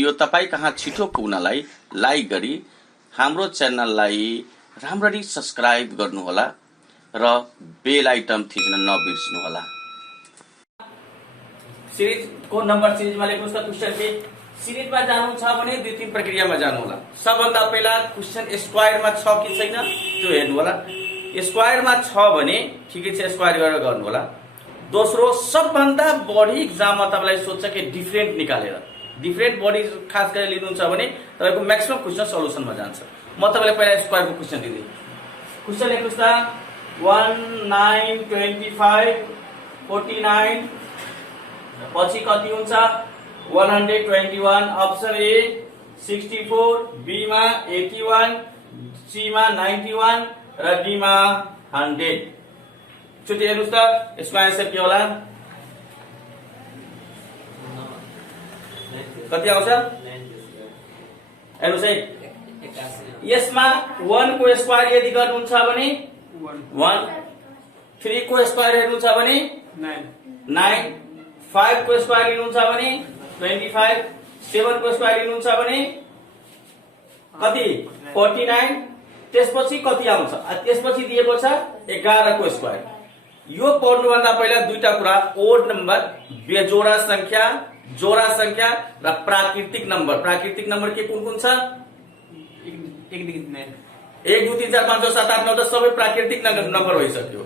Video तपाईं कहाँ छिटो पुग्नलाई लाइक गरी हाम्रो च्यानललाई राम्ररी सब्स्क्राइब गर्नुहोला र बेल आइकन थिच्न नबिर्सनुहोला। सिरिज को नंबर सीरीज में लेख्नुस् त क्वेशन के सीरीज में जानु छ भने दुई तीन प्रक्रिया में जानु होला। सबभन्दा पहिला क्वेशन स्क्वायर में छ कि छैन त्यो हेर्नु होला। स्क्वायर में छ भने ठिकै छ, स्क्वायर गरेर गर्नु होला। दोस्रो सबभन्दा बढी एक्जाम में तपाईलाई सोध्छ कि डिफरेंट निकालेर डिफरेंट बढी खास गरेर लिनुहुन्छ भने तपाईको मैक्सिमम क्वेशन सल्युसन में जान्छ। म तपाईलाई पहिला स्क्वायर को क्वेशन दिदै क्वेशन लेख्नुस् त 1 9 25 49 पछि कति हुन्छ 121। अप्सन ए 64, बी मा 81, सी मा 91 र डी मा 100। चोटी हेर्नुस् त यसको आन्सर के होला, कति आउँछ हेर्नुस् है। यसमा 1 को स्क्वायर यदि गर्नुहुन्छ भने 1, 3 को स्क्वायर हेर्नुहुन्छ भने 9, 5 को स्क्वायर लिनुहुन्छ भने 25, 7 को स्क्वायर लिनुहुन्छ भने कति 49। त्यसपछि कति आउँछ, त्यसपछि दिएको छ 11 को स्क्वायर। यो पढ्नुभन्दा पहिला दुईटा कुरा, ओड नम्बर बेजोडा संख्या, जोडा संख्या र प्राकृतिक नम्बर। प्राकृतिक नम्बर के कुन कुन छ 1 2 3 4 5 6 7 8 9 10 सबै प्राकृतिक नम्बर भइसक्यो।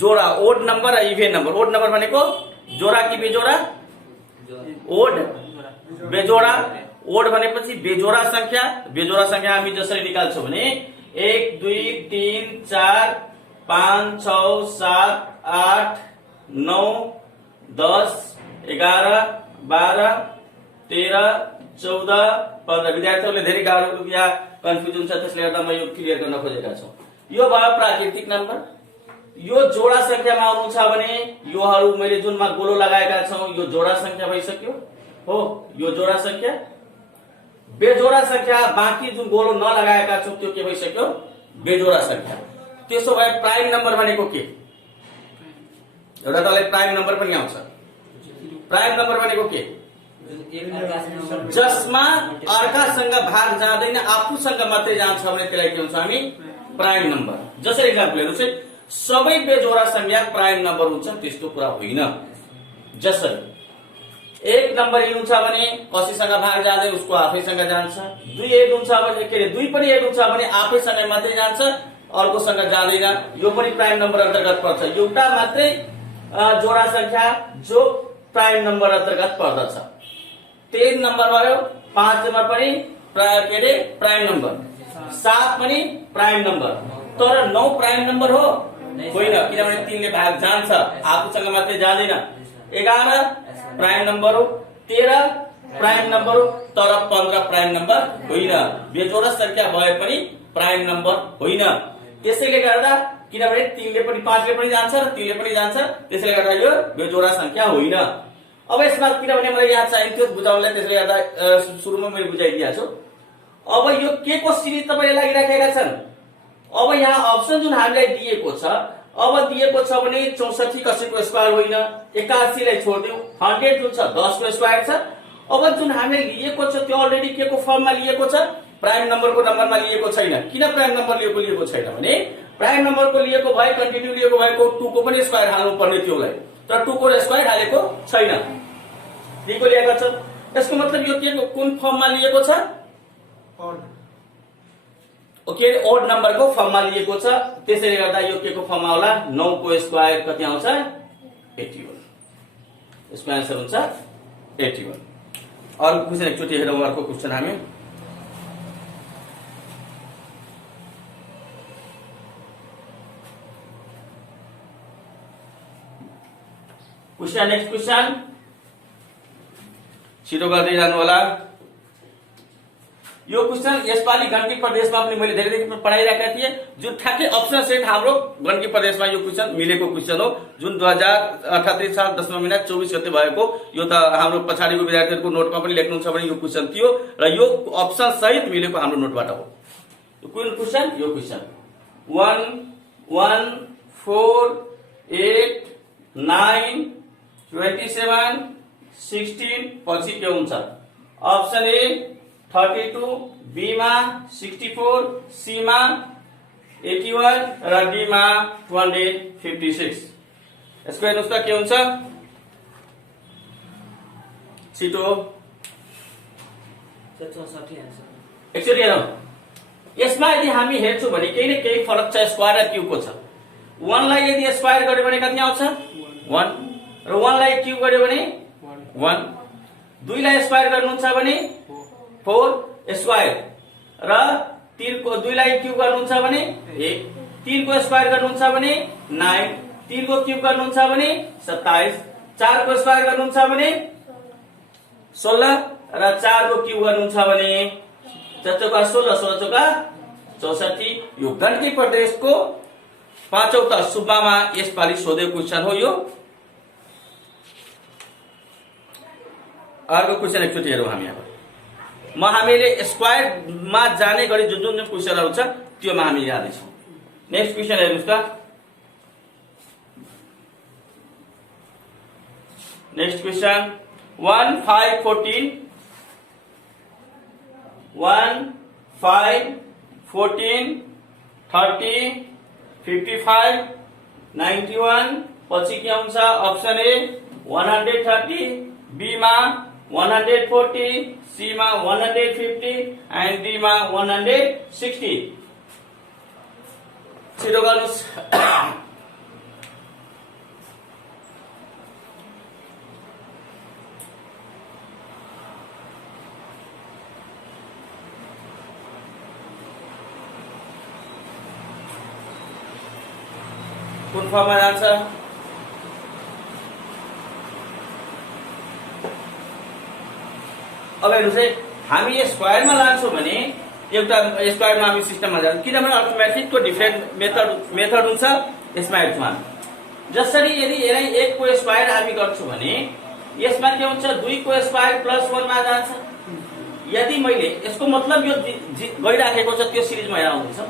जोडा ओड नम्बर र इभेन नम्बर। ओड नम्बर भनेको जोडा कि बेजोडा, ओड बेजोडा। ओड भनेपछि बेजोडा संख्या। बेजोडा संख्या हामी जसरी निकाल्छौं भने 1 2 3 4 5 6 7 8 9 10 11 12 13 14 15। विद्यार्थीहरूले धेरै गाह्रो या कन्फ्युज हुन्छ, त्यसले गर्दा म यो क्लियर गर्न खोजेका छु। यो भयो प्राकृतिक नम्बर। यो जोडा संख्यामा आउनु छ भने योहरू मैले जुनमा गोलो लगाएका छौं यो जोडा संख्या भइसक्यो हो, यो जोडा संख्या। बेजोडा संख्या बाँकी जुन गोलो नलगाएका छौं त्यो के भइसक्यो बेजोडा संख्या। त्यसो भए प्राइम नम्बर भनेको के, एउटा तलै प्राइम नम्बर पनि आउँछ। प्राइम नम्बर भनेको के, जसमा अर्कासँग भाग जाँदैन आफूसँग मात्रै जान्छ भने त्यसलाई के भन्छ हामी प्राइम नम्बर। जसरी एक्जाम्पल हेर्नुस् है, सबै बेजोडा संख्या प्राइम नम्बर हुन्छ त्यस्तो कुरा होइन। जसरी 1 नम्बर हेर्नुहुन्छ भने कसैसँग भाग जाँदै उसको आफैसँग जान्छ। 2 हेर्नुहुन्छ भने के अरे 2 पनि हेर्नुहुन्छ भने आफैसँग मात्रै जान्छ, अर्कोसँग जाँदैन। यो पनि प्राइम नम्बर अन्तर्गत पर्छ। एउटा मात्रै जोडा संख्या जो प्राइम नम्बर अन्तर्गत पर्दछ। 3 नम्बर भयो, 5 नम्बर पनि के अरे प्राइम नम्बर, 7 पनि प्राइम नम्बर। तर 9 प्राइम नम्बर हो होइन, किनभने 3 ले भाग जान्छ आफूसँग मात्रै जाँदैन। 11 प्राइम नम्बर हो, 13 प्राइम नम्बर हो, तर 15 प्राइम नम्बर होइन। बेजोडा संख्या भए पनि प्राइम नम्बर होइन। त्यसैले गर्दा किनभने 3 ले पनि 5 ले पनि जान्छ र 3 ले पनि जान्छ, त्यसैले गर्दा यो बेजोडा संख्या होइन। अब यसमा किनभने मलाई याद चाहिन्थ्यो बुझाउनलाई, त्यसले गर्दा सुरुमा मैले बुझाइदिएको छु। अब यो के को सिरिज तपाईले लागिराखेका छन्। अब यहाँ अप्सन जुन हामीलाई दिएको छ, अब दिएको छ भने 64 कसैको स्क्वायर होइन, 81 लाई छोड्दियौ, 100 जुन छ 10 को स्क्वायर छ। अब जुन हामीले लिएको छ त्यो अलरेडी के को फर्ममा लिएको छ, प्राइम नम्बरको नम्बरमा लिएको छैन। किन प्राइम नम्बर लिएको छैन भने प्राइम नम्बरको लिएको भए कन्टिन्यू लिएको भएको 2 को पनि स्क्वायर हाल्नु पर्ने थियोलाई, तर 2 को स्क्वायर हालेको छैन, 3 को लिएको छ। यसको मतलब यो के कुन फर्ममा लिएको छ, ओके ओड नम्बर को फर्ममा लिएको छ। त्यसैले गर्दा यो के को फर्ममा होला 9 को स्क्वायर कति आउँछ 81। यसको आन्सर हुन्छ 81। अर्को क्वेशन एकचोटि हेरौँ। अर्को क्वेशन हामी नेक्स्ट क्वेशन छिटो गर्दै जानु होला। यो क्वेशन यसपालि गण्डकी प्रदेशमा पनि मैले धेरैदेखि पढाइरहेका थिएँ। जुन ठ्याक्कै अप्सन सेट हाम्रो गण्डकी प्रदेशमा यो क्वेशन मिलेको क्वेशन हो, जुन 2078 साल 10 महिना 24 गते भएको। यो त हाम्रो पछाडिको विद्यार्थीहरूको नोटमा पनि लेख्नुहुन्छ भने यो क्वेशन थियो र यो अप्सन सहित मिलेको हाम्रो नोटबाट हो। कुन क्वेशन, यो क्वेशन 1 1 4 8 9 27 16 पछि के हुन्छ अप्सन ए 32, बी मा 64, सी मा 81 र डी मा 256। यसको हेर्नुस् त के हुन्छ छिटो 64 एकचोटि हेरौँ। यसमा यदि हामी हेर्छौँ भने केही न केही फरक छ स्क्वायर र क्यूबको छ। 1 लाई यदि स्क्वायर गर्यो भने कति आउँछ 1 र 1 लाई क्यूब गर्यो भने 1। 2 लाई स्क्वायर गर्नुहुन्छ भने 4 स्क्वायर र 3 को 2 लाई क्यूब गर्नुहुन्छ भने 1। 3 को स्क्वायर गर्नुहुन्छ भने 9। 3 को क्यूब गर्नुहुन्छ भने 27। 4 को स्क्वायर गर्नुहुन्छ भने 16 र 4 को क्यूब गर्नुहुन्छ भने 4 चौका 16, 16 चौका 64। यो गणितीय प्रदेशको पाँचौं सुब्बामा यसपालि सोधेको क्वेशन हो यो। अर्को क्वेशन एकचोटि हेरौँ हामी। अब हामीले स्क्वायरमा जाने गरी जुन जुन क्वेशनहरु छ त्योमा हामी जाँदै छौँ। नेक्स्ट क्वेशन हेर्नुस् त। नेक्स्ट क्वेशन 1 5 14 1 5 14 30 55 91 पछि के आउँछ अप्सन ए 130, बी मा 140, सी मा 150 एन्ड डी मा 160। छिटो गर्नुस्। कुन फर्ममा जान्छ अब हेर्नुस् है। हामी स्क्वायरमा लान्छौँ भने एउटा स्क्वायरमा हामी सिस्टममा जान्छौँ किनभने अर्थमेटिकको डिफरेन्ट मेथड हुन्छ। यसमा हेर्छौँ हामी जसरी यदि यसलाई 1 को स्क्वायर हामी गर्छौँ भने यसमा के हुन्छ 2 को स्क्वायर प्लस 1 मा जान्छ। यदि मैले यसको मतलब यो गइराखेको छ त्यो सिरिजमा यहाँ आउँदैछ।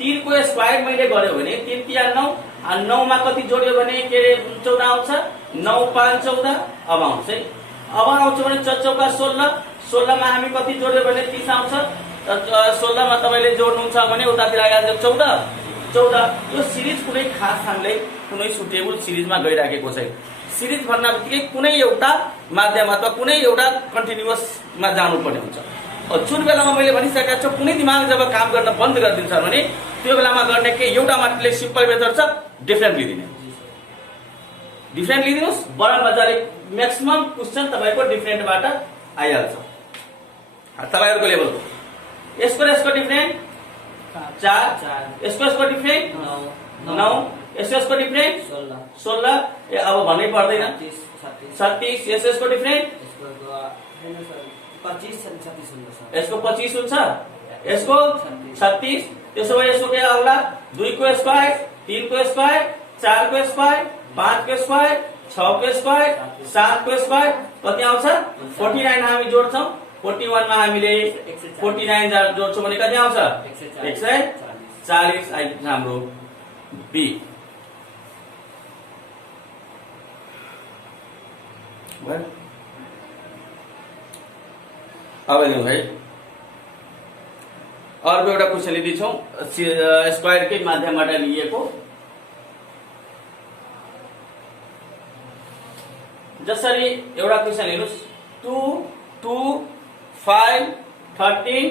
3 को स्क्वायर मैले गर्यो भने 3 3 9 और 9 मा कति जोड्यो भने के 14 आउँछ। 9 5 14 अब आउँछ है। अब आउँछ भने 4 चौका 16, 16 मा हामी कति जोड्यो भने 30 आउँछ। 16 मा तपाईले जोड्नुहुन्छ भने उतातिर आइहाल्छ 14 14। यो सिरिज कुनै खास हामीले कुनै सुटेबल सिरिजमा गइराखेको छैन। सिरिज भन्नाबित्तिकै कुनै एउटा माध्यम अथवा कुनै एउटा कन्टिन्युअसमा जानुपर्ने हुन्छ। जुन बेलामा मैले भनिसकेको छु कुनै दिमाग जब काम गर्न बन्द गरिदिन्छ भने त्यो बेलामा गर्ने के एउटा मात्रले सिम्पल मेथड छ डिफरेन्ट लिदिने। डिफरेन्ट लिदिनुस् बडा मजाले म्याक्सिमम क्वेशन तपाईको डिफरेन्टबाट आइहाल्छ। तपाईहरुको लेभलको यसको डिफरेन्ट 4 यसको डिफरेन्ट 9 यसको डिफरेन्ट 16 अब भन्नै पर्दैन 36 यसको डिफरेन्ट 25 हुन्छ। यसको 25 हुन्छ यसको 36। त्यसो भए यसको के आउला 2 को स्क्वायर 3 को स्क्वायर 4 को स्क्वायर 5 को स्क्वायर 6 को स्क्वायर 7 को स्क्वायर कति आउँछ 49 हामी जोड्छौं। 41 मा हामीले 49 जोड्छौं भने कति आउँछ 140 आइपुग्छ हाम्रो बी। अब हेर्नु है अर्को एउटा क्वेशन लिदिन्छौं स्क्वायरकै माध्यमबाट लिएको। जसरी एउटा क्वेशन हेर्नुस् 2 2 5 13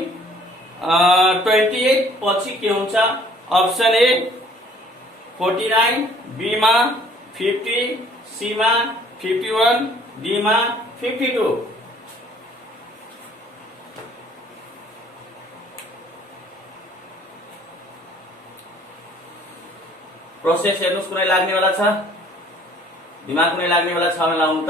28 पछि के हुन्छ अप्सन ए 49, बी मा 50, सी मा 51, डी मा 52। प्रोसेस हेर्नुस् कुनै लाग्नेवाला छ दिमाग कुनै लाग्नेवाला छ भने लाउनु त।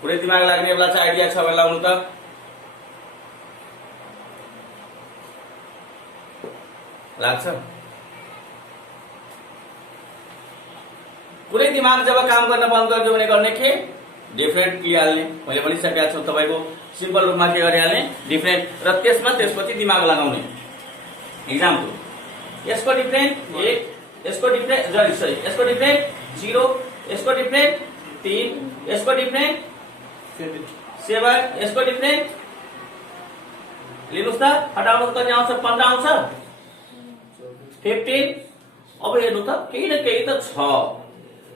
कुनै दिमाग लाग्नेवाला छ आइडिया छ भने लाउनु त। लाग्छ कुनै दिमाग जब काम गर्न बन्द गर्यो भने गर्ने के डिफरेन्ट लिइहाल्ने, मैले भनिसकेको छु तपाईको सिम्पल रूपमा के गरिहाल्ने डिफरेन्ट, र त्यसपछि दिमाग लगाउने। इक्जाम्पल यसको डिफरेन्ट 1, यसको डिफरेन्ट सरी यसको डिफरेन्ट 0, यसको डिफरेन्ट 3, यसको डिफरेन्ट 7, यसको डिफरेन्ट लिनुस् त हटाउनु कति आउँछ 15 आउँछ 15। अब हेर्नु त केही न केही त छ।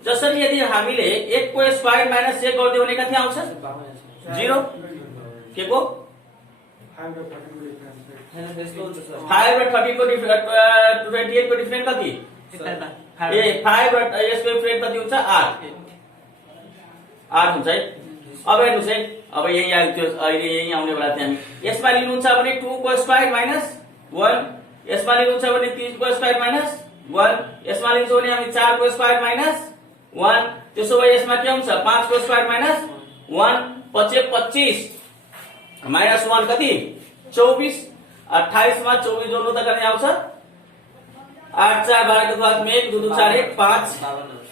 जसरी यदि हामीले 1 को स्क्वायर माइनस 1 गर्दियो भने कति आउँछ 0 के को 5 र 30 को डिफरेन्ट 28 को डिफरेन्ट कति ए 5 र यसको डिफरेन्ट कति हुन्छ 8 हुन्छ है। अब हेर्नुस् है, अब यही आयो त्यो अहिले यही आउने बेला थियो हामी। यसमा लिनुहुन्छ भने 2 को स्क्वायर माइनस 1, यसमा लिनुहुन्छ भने 3 को स्क्वायर माइनस 1, यसमा लिन्छौँ भने हामी 4 को स्क्वायर माइनस 1, त्यसो भए यसमा के हुन्छ 5 को स्क्वायर माइनस 1, 25 माइनस 1 कति 24, 28 मा 24 जोड्नु त कति आउँछ 8 4 12 को बाद में 2 2 4 1 5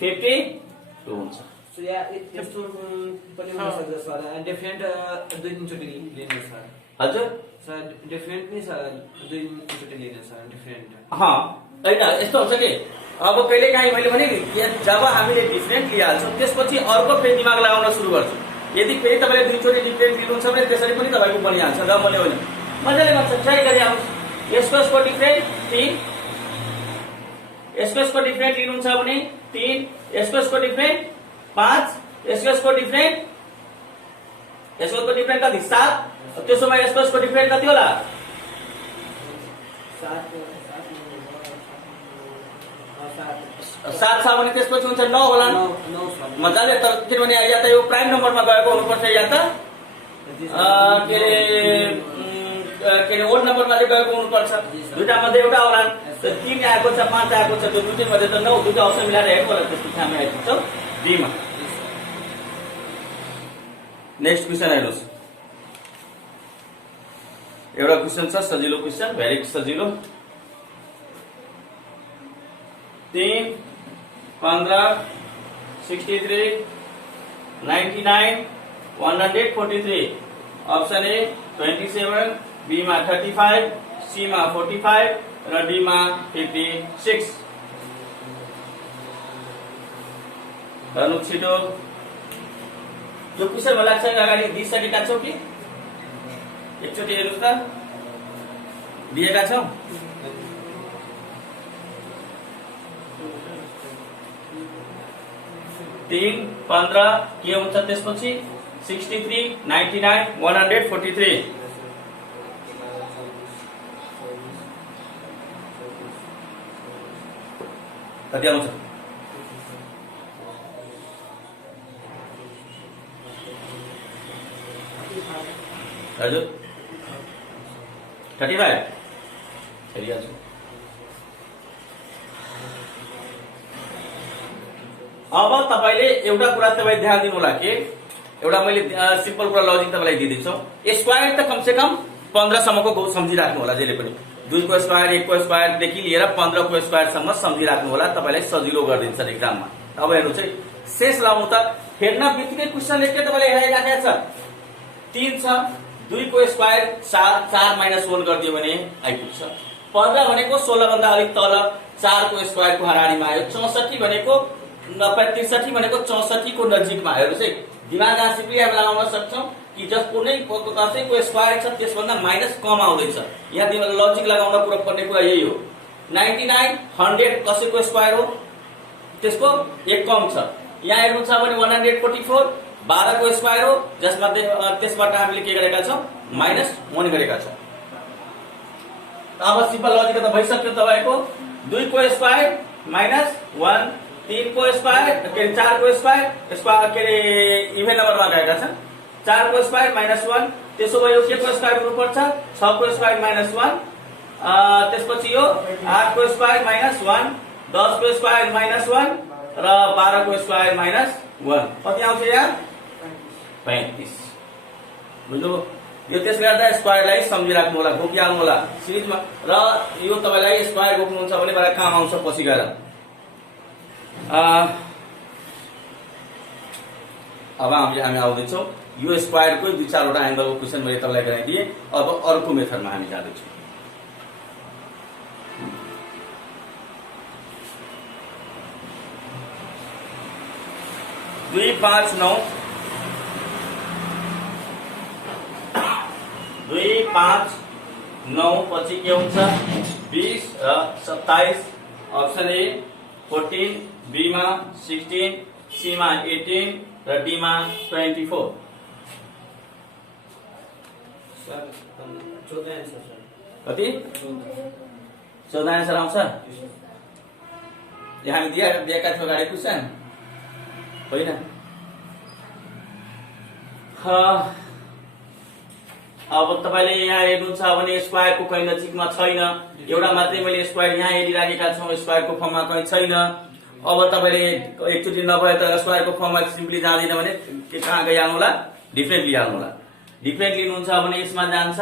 52 हुन्छ। So yeah, यस्तो पनि हुन सक्छ सर, डिफरेन्ट दुई तीनचोटि लिने सर। हजुर सर डिफरेन्ट नै सर, दुई तीनचोटि लिने सर डिफरेन्ट। हैन यस्तो हुन्छ कि अब कहिले काहीँ मैले भने जब हामीले डिफरेन्ट लिइहाल्छौँ त्यसपछि अर्को फेरि दिमाग लगाउन सुरु गर्छौँ। यदि फेरि तपाईले दुईचोटि डिफरेन्ट लिनुहुन्छ भने त्यसरी पनि तपाईको बनिहाल्छ। र मैले भने मजाले गर्छ ट्राई गरी आउनुहोस्। यसको डिफरेन्ट 3, यसको डिफरेन्ट लिनुहुन्छ भने 3, यसको डिफरेन्ट 5, यसको डिफरेन्ट कति 7, त्यसो भए यसको डिफरेन्ट कति होला 7 छ भने त्यसपछि हुन्छ 9 होला। मजाले, तर किनभने या त यो प्राइम नम्बरमा गएको हुनुपर्छ या त के अरे ओड नम्बरमा गएको हुनुपर्छ। दुईटा मध्ये एउटा होला। 3 आएको छ 5 आएको छ, त्यो दुईटै मध्ये त 9 दुईटा अप्सन मिलाएर हेर्नु होला, त्यसपछि हामी आइपुग्छौँ डी मा। नेक्स्ट क्वेशन हेर्नुहोस्, एउटा क्वेशन छ सजिलो क्वेशन, भेरी सजिलो। 3 15 63 99 143। अप्सन ए 27, बी मा 35, सी मा 45 र डी मा 56। हेर्नु छिटो, यो क्वेशन मलाई लाग्छ अगाडि दिइसकेका छौ कि एकचोटि हेर्नुस् त दिएका छौ। तीन 15 के हुन्छ त्यसपछि 63 99 143। कति आउँछ हजुर 35 ठिक छ। अब तपाईले एउटा कुरा तपाई ध्यान दिनु होला कि एउटा मैले सिम्पल कुरा लजिक तपाईलाई दिदैछु। स्क्वायर त कम से कम 15 सम्मको सम्झिराख्नु होला, जहिले पनि 2 को स्क्वायर 1 को स्क्वायर देखि लिएर 15 को स्क्वायर सम्म सम्झिराख्नु होला, तपाईलाई सजिलो गरिदिन्छ एक्जाममा। अब हेर्नु चाहिँ शेष लाउनु त हेर्न बित्तिकै क्वेशन लेख्दै तपाईले हेरिराखेको छ 3 छ, 2 को स्क्वायर 4 माइनस 1 गरिदियो भने आइपुग्छ। 15 भनेको 16 भन्दा अलिक तल 4 को स्क्वायर को हरारीमा आयो। 64 भनेको 63 भनेको 64 को नजिकमा। हेर्नुस् है, दिमाग आसिपले हामी लगाउन सक्छौं कि जस कुनै कसैको स्क्वायर छ त्यसभन्दा माइनस कम आउँदैछ। यहाँ दिमाग लजिक लगाउन पुरा पर्ने कुरा यही हो। 99 100 कसैको स्क्वायर हो, त्यसको एक कम छ। यहाँ हेर्नु छ भने 144 12 को स्क्वायर हो, जसमा त्यसबाट हामीले के गरेका छौं -1 गरेका छौं। अब सिम्पल लजिक त भइसक्यो तपाईको। 2 को स्क्वायर -1, 3 को स्क्वायर के 4 को स्क्वायर के इभेन नम्बरमा गएका छन्। 4 को स्क्वायर -1, त्यसो भए यो के को स्क्वायर हुनुपर्छ 6 को स्क्वायर -1, त्यसपछि यो 8 को स्क्वायर -1, 10 को स्क्वायर -1 र 12 को स्क्वायर -1। कति आउँछ यहाँ 35। बुझ्नु? यो त्यसले गर्दा स्क्वायरलाई सम्झिराख्नु होला, बोकिहाल्नु होला सिरिजमा। र यो तपाईलाई स्क्वायर बोक्नुहुन्छ भने बडा काम आउँछ पछि गएर। अब हामी आउँदैछौँ यो स्क्वायरको 2-4 वटा एंगलको क्वेशन मैले तपाईलाई गराइदिए। अब अर्को मेथडमा हामी जाँदैछौँ। दुई पाँच नौ 2, 5, 9 पछि के हुन्छ 20 र 27। अप्सन ए 14, बी मा 16, सी मा 18 र डी मा 24। Sir 14 answer sir. कति 14 आन्सर आउँछ। यहाँ हामी दिएका थियौँ अगाडि क्वेशन होइन। अब तपाईले यहाँ हेर्नुहुन्छ भने स्क्वायरको कहीँ नजिकमा छैन। एउटा मात्रै मैले स्क्वायर यहाँ हेरिराखेका छौँ, स्क्वायरको फर्ममा कहीँ छैन। अब तपाईले एकचोटि नभए त स्क्वायरको फर्ममा सिम्पली जाँदैन भने के कहाँ गइहाल्नु होला, डिफरेन्ट लिइहाल्नु होला। डिफरेन्ट लिनुहुन्छ भने यसमा जान्छ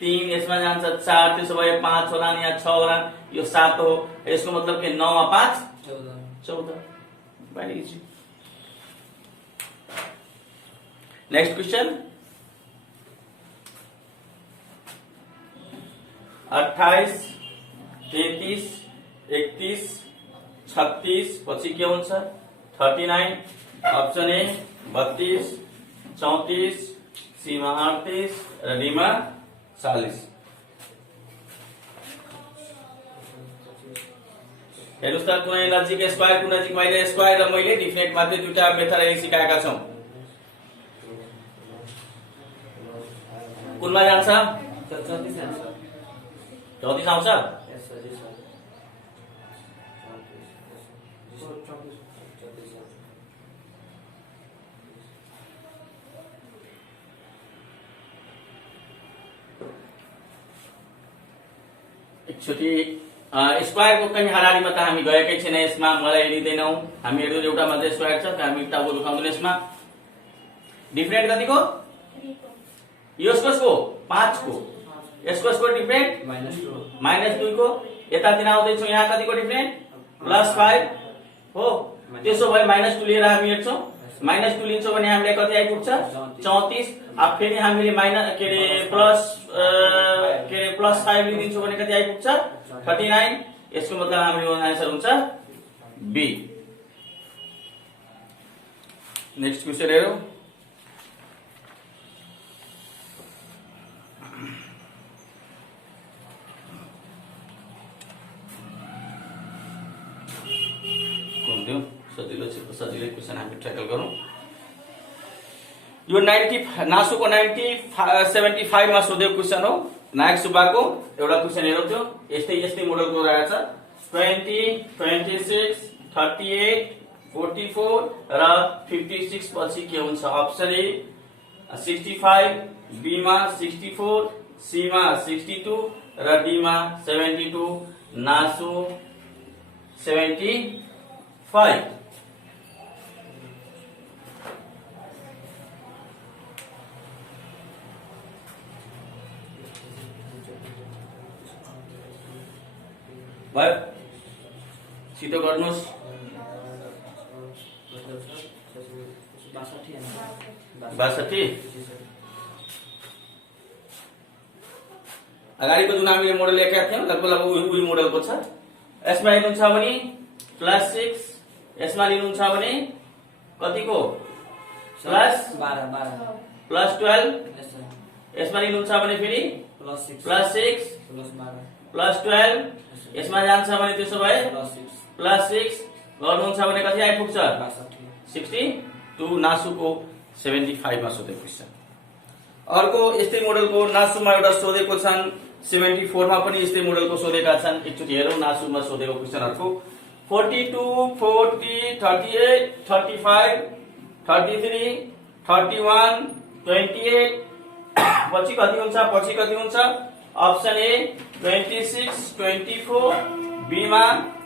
3, यसमा जान्छ 4, त्यसो भए 5 होला अनि यहाँ 6 होला, यो 7 हो। यसको मतलब के 9 मा 5 14। Very easy. नेक्स्ट क्वेशन 28, 33, 31, 36 पछि के हुन्छ 39। अप्सन ए 32, 34, सी मा 38 र डी मा 40। हेर्नुस् त कुनै नजिक स्क्वायर कुनै नजिक मैले स्क्वायर र मैले डिफरेन्ट मात्रै दुईटा मेथड सिकाएका छौं। कुनमा जान्छ 34 आन्सर। 34 आउँछ। यस सर, जी सर। एकचोटि स्क्वायरको कहीँ हाराहारीमा त हामी गएकै छैन। यसमा मलाई लिँदैनौँ हामीहरू एउटा मात्रै स्क्वायर छ, हामी टाउको दुखाउँदैन। यसमा डिफरेन्ट कतिको यसको 5 को यसको डिफरेन्ट -2 को यतातिर आउँदैछौँ। यहाँ कतिको डिफरेन्ट +5 हो। त्यसो भए -2 लिएर हामी हेर्छौँ। -2 लिन्छौँ भने हामीलाई कति आइपुग्छ 34। अब फेरि हामीले +5 लिदिन्छौँ भने कति आइपुग्छ 39। यसको मतलब हाम्रो आन्सर हुन्छ बी। नेक्स्ट क्वेशन हेरौँ। सजिलो क्वेशन हामी ट्याकल गरौँ। यो 90 नासुको 75 मा सोधेको क्वेशन हो। नायक सुब्बाको एउटा क्वेशन हेरौँ त्यो यस्तै मोडलको रहेछ। 20, 26, 38, 44 र 56 पछि के हुन्छ। अप्सन ए 65, बी मा 64, सी मा 62 र डी मा 72। नासु 75। भयो छिटो गर्नुहोस्। 62। अगाडिको जुन हामीले मोडल लेखेका थियौँ लगभग उही मोडलको छ। यसमा हेर्नुहुन्छ भने +6, यसमा लिनुहुन्छ भने कतिको +12, यसमा लिनुहुन्छ भने फेरि +6, +12, यसमा जान्छ भने त्यसो भए +6 गर्नुहुन्छ भने कति आइपुग्छ 62। नासुको 75 मा सोधेको छ। अर्को यस्तै मोडलको नासुमा एउटा सोधेको छन्। 74 मा पनि यस्तै मोडलको सोधेका छन्। एकचोटि हेरौँ नासुमा सोधेको क्वेशनहरुको। 42, 40, 38, 35, 33, 31, 28 पछि कति हुन्छ अप्सन ए 26, 24, बी मा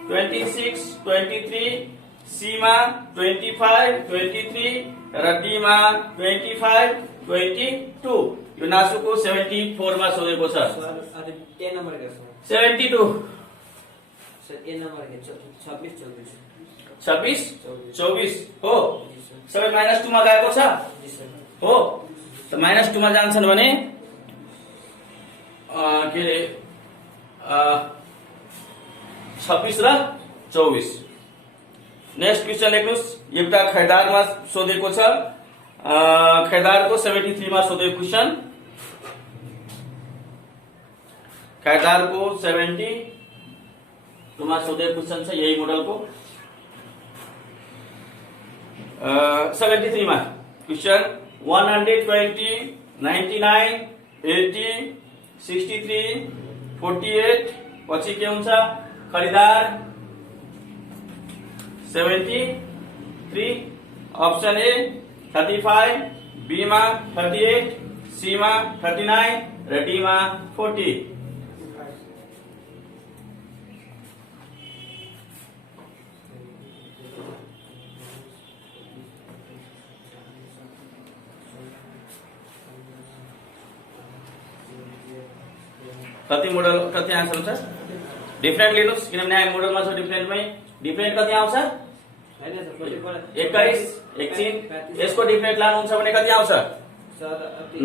26, 23, सी मा 25, 23 र डी मा 25, 22। यो नासुको 74 मा सोधेको छ। सर ए नम्बर के छ 72 सर ए नम्बर के 26, 24 26, 24 हो। सबै -2 मा गएको छ जी सर हो त -2 मा जान्छन् भने के रे 26 र 24। नेक्स्ट क्वेशन लेख्नुस्। एउटा खैदारमा सोधेको छ खैदारको 73 मा सोधेको क्वेशन खैदारको 72 मा सोधेको क्वेशन छ यही मोडलको 73 मा क्वेशन 120 99 80 63 48 पछि के हुन्छ खरिदार 73 अप्सन ए 35 बी मा 38 सी मा 39 र डी मा 40। कति मोडल कति आन्सर हुन्छ डिफरेन्ट लिनुस् किनभने हामी मोडलमा छ डिफरेन्टमै डिफरेन्ट कति आउँछ हैन सर 21 एकछिन यसको डिफरेन्ट लानुहुन्छ भने कति आउँछ सर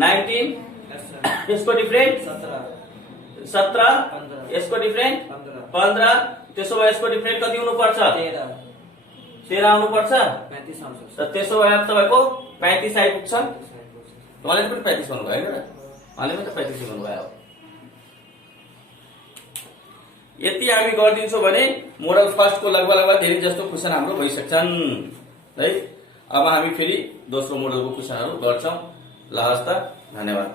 19 यसको डिफरेन्ट 17 यसको डिफरेन्ट 15 त्यसो भए यसको डिफरेन्ट कति हुनु पर्छ 13 आउनु पर्छ 35 आउँछ र त्यसो भए तपाईको 35 आइपुग्छ उहाँले पनि 35 भन्नु भयो हैन र उहाँले पनि त 35 भन्नु भयो। यति हामी गरिदिन्छौँ भने मोडल फर्स्टको लगभग धेरै जस्तो क्वेशन हाम्रो भइसक्छन् है। अब हामी फेरि दोस्रो मोडलको क्वेशनहरू गर्छौं। ल हस्त धन्यवाद।